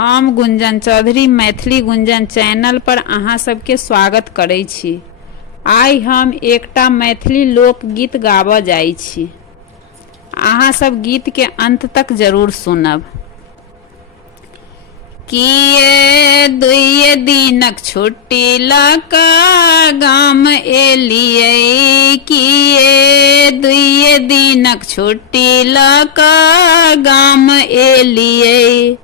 हम गुंजन चौधरी मैथिली गुंजन चैनल पर अहाँ सबके स्वागत करै छी। आइ हम एकटा मैथिली लोकगीत गाबऽ जाइ छी। अहाँ सब गीत के अंत तक जरूर सुनब। किए दुइये दिनक छुट्टी लऽ कऽ गाम एलियै, किए दुइये दिनक छुट्टी लऽ कऽ गाम एलियै।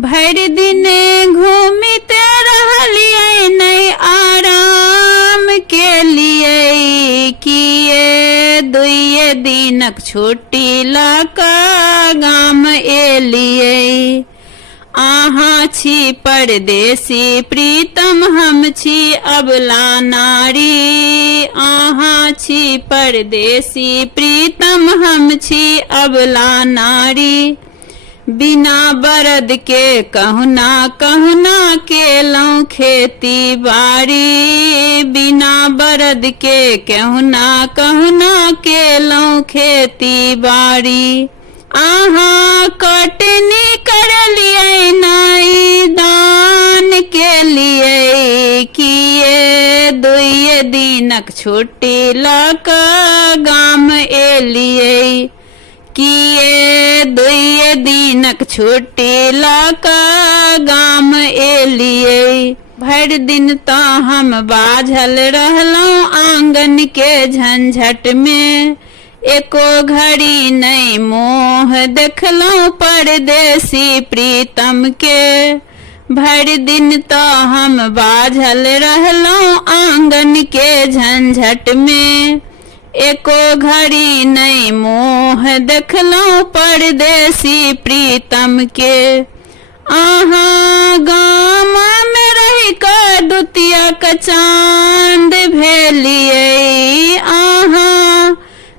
भरि दिन घूमिते रहलियै, नहीं आराम केलियै। किए दुइये दिनक छुट्टी लऽ कऽ गाम एलियै। अहाँ छी परदेसी प्रीतम, हम छी अबला नारी। अहाँ छी परदेसी प्रीतम, हम छी अबला नारी। बिना बरद के कहुना कहुना केलौं खेती बाड़ी। बिना बरद के कहुना कहुना केलौं खेती बाड़ी। अहाँ कटनी करलियै, नाई दान केलियै। किए दुइये दिनक छुट्टी लऽ कऽ गाम एलियै। किए दुइये दिनक छुट्टी लऽ कऽ गाम एलियै। भरि दिन तऽ हम बाझल रहलौं आंगन के झंझट में। एको घड़ी नहीं मोह देखलौं परदेसी प्रीतम के। भरि दिन तऽ हम बाझल रहलौं आंगन के झंझट में। एको घड़ी नहीं मोह देखलौं परदेसी प्रीतम के। अहाँ गाम में रहि कऽ दुतिया के चांद भेलियै। अहाँ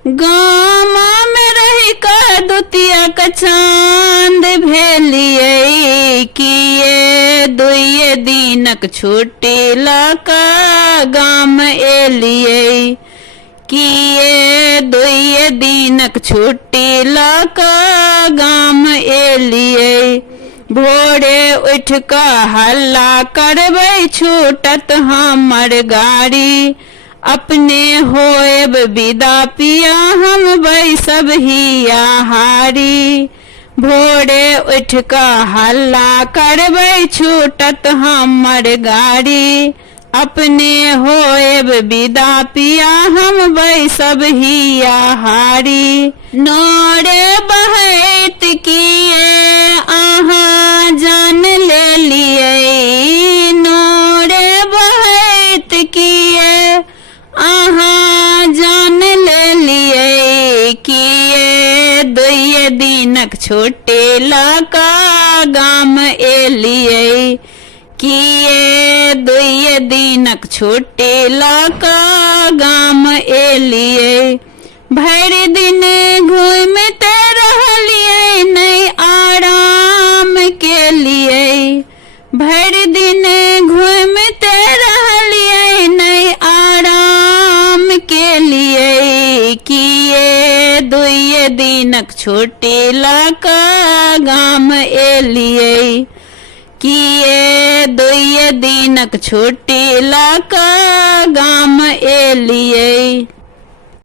गाम में रहि कऽ दुतिया के चांद भेलियै। किए दुइये दिनक छुट्टी लऽ कऽ गाम एलियै। किए दुइये दिनक छुट्टी लऽ कऽ गाम एलियै। भोरे उठ कऽ हल्ला करबै, छूटत हमर गाड़ी। अपने होएब विदा पिया, हम बैसब हिया हारी। भोरे उठ कऽ हल्ला करबै, छूटत हमर गाड़ी। अपने होएब विदा पिया, हम बैसब हिया हारी। नोरे बहैत किए अहाँ जान लेलियै। नोरे बहैत किए अहाँ जान लेलियै। किए दुइये दिनक छुट्टी लऽ कऽ गाम एलियै। किए दुइये दिनक छुट्टी लऽ कऽ गाम एलियै। भरि दिन घूमिते रहलियै, नहीं आराम केलियै। भरि दिन घूमिते रहलियै, नहीं आराम केलियै। किए दुइये दिनक छुट्टी लऽ कऽ गाम एलियै। किए दुइये दिनक छुट्टी लऽ कऽ गाम एलियै।